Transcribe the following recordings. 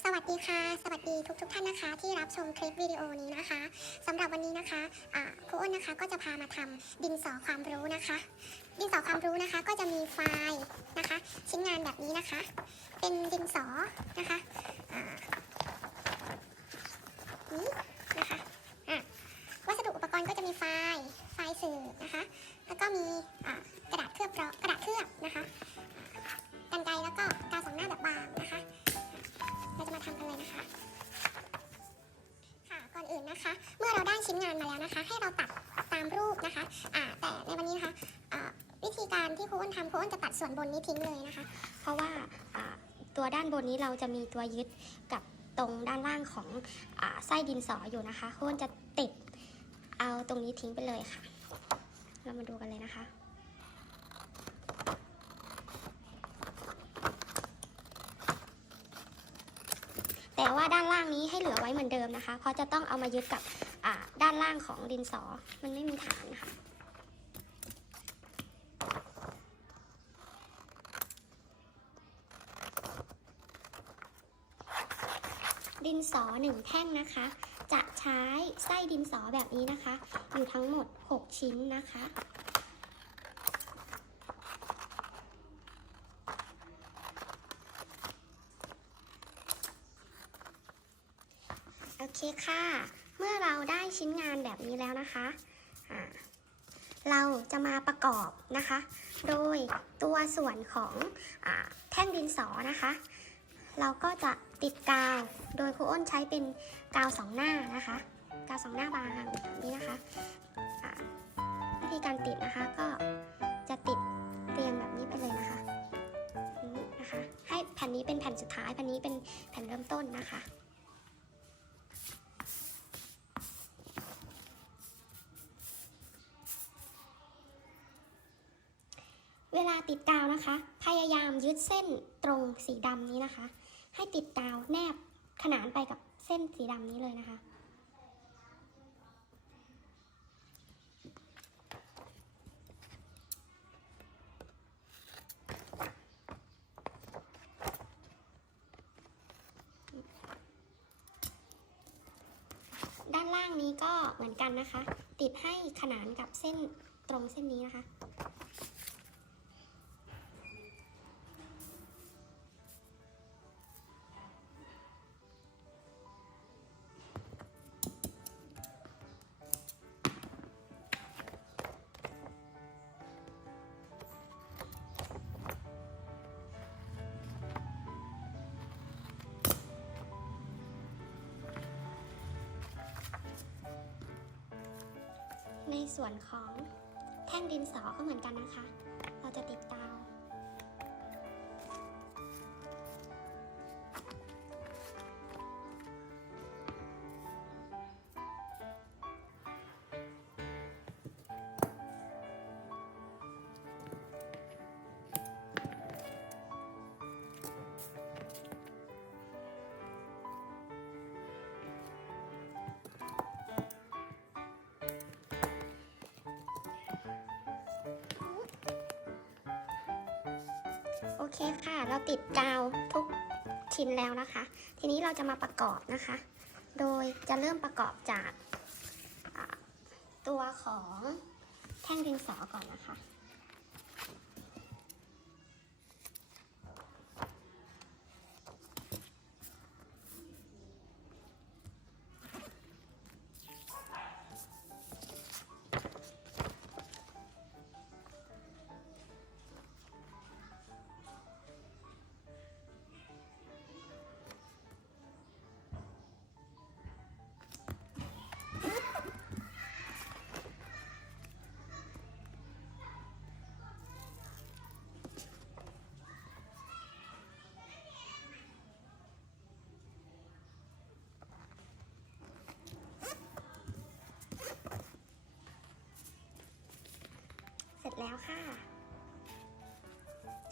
สวัสดีค่ะ สวัสดีทุกทท่านนะคะ ที่รับชมคลิปวิดีโอนี้นะคะสำหรับวันนี้นะคะะครูอ้นนะคะก็จะพามาทำดินสอความรู้นะคะ ดินสอความรู้นะคะก็จะมีไฟล์นะคะ ชิ้นงานแบบนี้นะคะ เป็นดินสอนะคะะนี่ ที่ครูอ้นทำครูอ้นจะตัดส่วนบนนี้ทิ้งเลยนะคะ เพราะว่าตัวด้านบนนี้เราจะมีตัวยึดกับตรงด้านล่างของอไส้ดินสออยู่นะคะโควรจะติดเอาตรงนี้ทิ้งไปเลยค่ะ เรามาดูกันเลยนะคะ แต่ว่าด้านล่างนี้ให้เหลือไว้เหมือนเดิมนะคะ เพราะจะต้องเอามายึดกับด้านล่างของดินสอ มันไม่มีฐานนะคะ สอหนึ่งแท่งนะคะ จะใช้ไส้ดินสอแบบนี้นะคะ อยู่ทั้งหมด 6 ชิ้นนะคะ โอเคค่ะ เมื่อเราได้ชิ้นงานแบบนี้แล้วนะคะ เราจะมาประกอบนะคะ โดยตัวส่วนของอแท่งดินสอนะคะ เราก็จะติดกาว โดยครูอ้นใช้เป็นกาวสองหน้านะคะ กาวสองหน้าบางแบบนี้นะคะวิธีการติดนะคะก็จะติดเรียงแบบนี้ไปเลยนะคะนี่นะคะ ให้แผ่นนี้เป็นแผ่นสุดท้ายแผ่นนี้เป็นแผ่นเริ่มต้นนะคะ ติดกาวนะคะ พยายามยึดเส้นตรงสีดำนี้นะคะ ให้ติดกาวแนบขนานไปกับเส้นสีดำนี้เลยนะคะด้านล่างนี้ก็เหมือนกันนะคะ ติดให้ขนานกับเส้นตรงเส้นนี้นะคะ ส่วนของแท่งดินสอก็เหมือนกันนะคะ เราจะติดกาว เคค่ะ เราติดกาวทุกชิ้นแล้วนะคะ ทีนี้เราจะมาประกอบนะคะ โดยจะเริ่มประกอบจากตัวของแท่งดินสอก่อนนะคะ แล้วค่ะ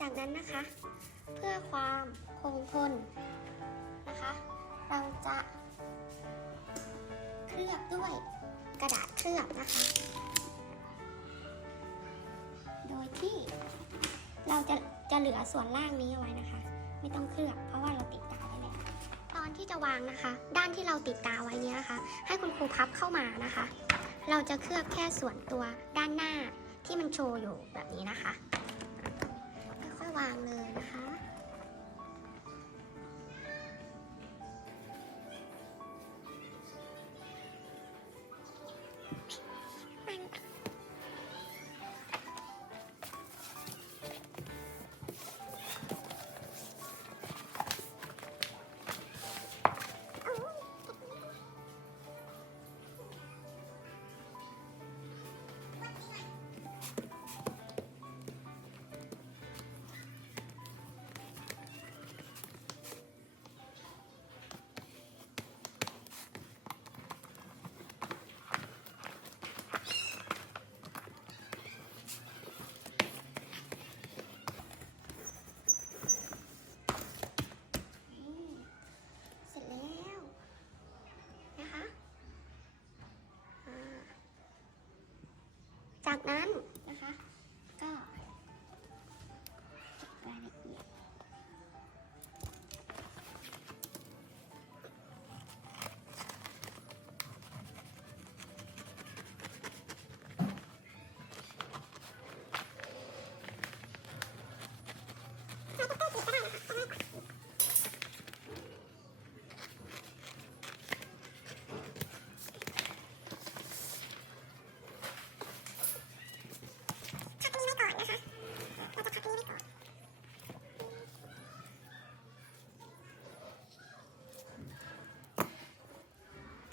จากนั้นนะคะ เพื่อความคงทนนะคะ เราจะเคลือบด้วยกระดาษเคลือบนะคะ โดยที่เราจะจะเหลือส่วนล่างนี้เอาไว้นะคะ ไม่ต้องเคลือบเพราะว่าเราติดกาวไว้แล้วต่อที่จะวางนะคะ ด้านที่เราติดกาวไว้นี้นะคะ ให้คุณครูพับเข้ามานะคะ เราจะเคลือบแค่ส่วนตัวด้านหน้า ที่มันโชว์อยู่แบบนี้นะคะค่อยๆวางเลยนะคะ จากนั้น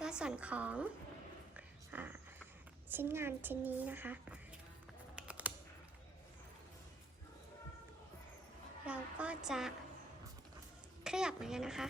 ตัวส่วนของอชิ้นงานชิ้นนี้นะคะ เราก็จะเคลือบเหมือนกันนะคะ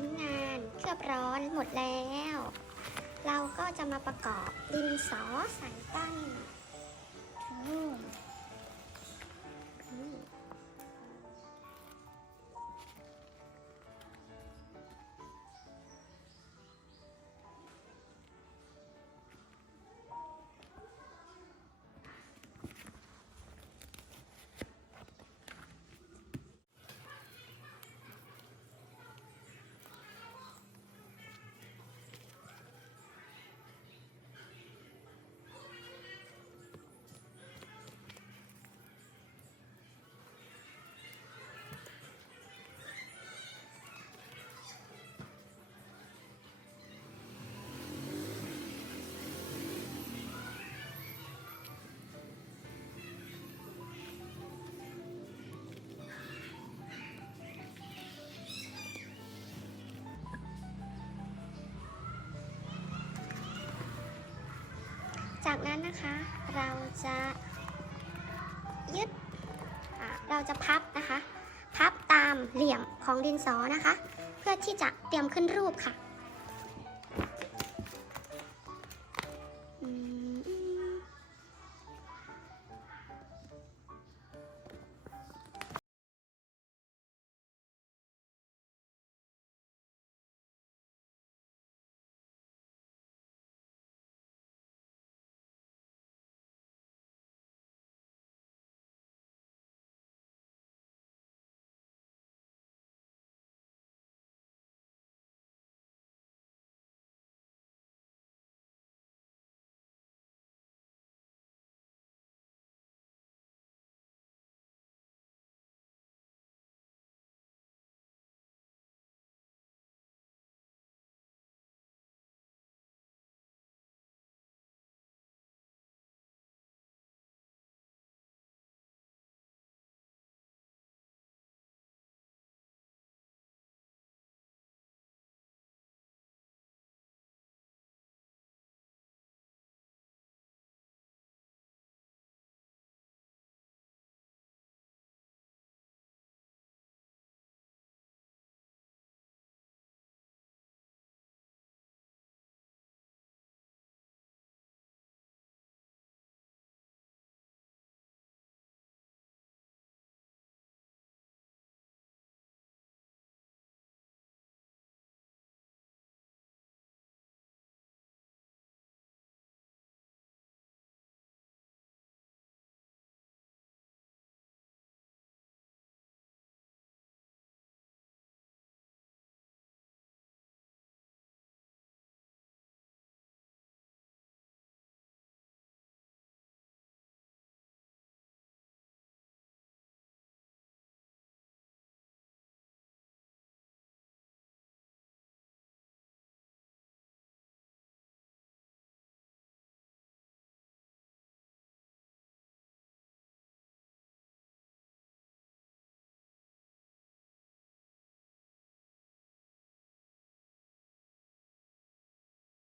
ชิ้นงานเคลือบร้อนหมดแล้ว เราก็จะมาประกอบดินสอสายตั้นอืม จากนั้นนะคะเราจะยึดเราจะพับนะคะ พับตามเหลี่ยมของดินสอนะคะ เพื่อที่จะเตรียมขึ้นรูปค่ะ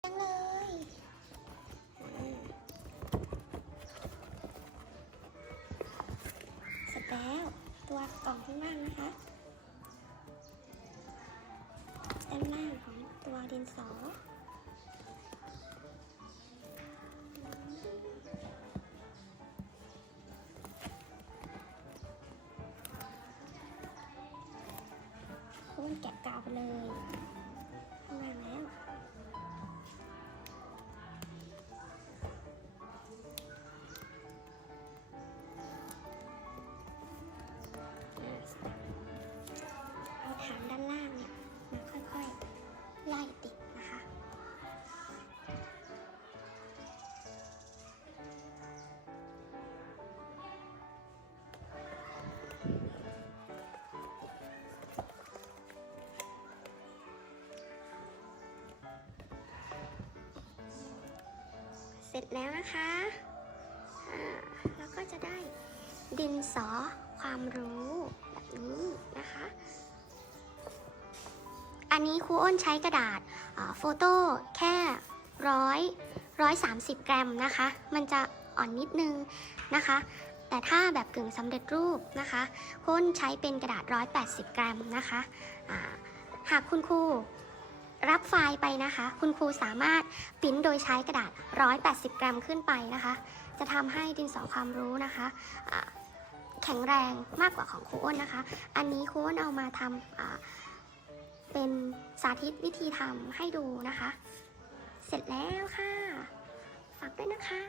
จังเลยเสร็จแล้วตัวกล่องข้างล่างนะคะด้านล่างของตัวดินสอ ร็จแล้วนะคะแล้วก็จะได้ดินสอความรู้แบบนี้นะคะ อันนี้ครูอ้นใช้กระดาษโฟโต้แค่ร้อยร้อยสามสิบกรัมนะคะ มันจะอ่อนนิดนึงนะคะ แต่ถ้าแบบกึ่งสำเร็จรูปนะคะครูอ้นใช้เป็นกระดาษ 180 กรัมนะคะ หากคุณครู รับไฟล์ไปนะคะ คุณครูสามารถปิ้นโดยใช้กระดาษ 180 กรัมขึ้นไปนะคะ จะทำให้ดินสอความรู้นะคะแข็งแรงมากกว่าของครูอ้นนะคะ อันนี้ครูอ้นเอามาทำเป็นสาธิตวิธีทำให้ดูนะคะ เสร็จแล้วค่ะ ฝากด้วยนะคะ